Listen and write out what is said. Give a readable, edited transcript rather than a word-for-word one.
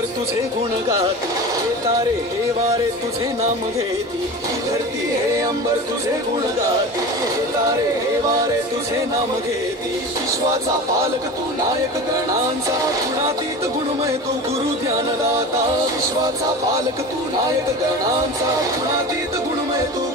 अंबर तुझे गुण गाती, हे तारे हे वारे तुझे नाम घेती, ही धरती हे अंबर तुझे गुण गाती, हे तारे हे वारे तुझे नाम घेती. विश्वाचा पालक तू नायक गणांचा, गुणातीत गुणमय तू गुरु ज्ञानदाता. विश्वाचा पालक तू नायक गणांचा, गुणातीत गुणमय तू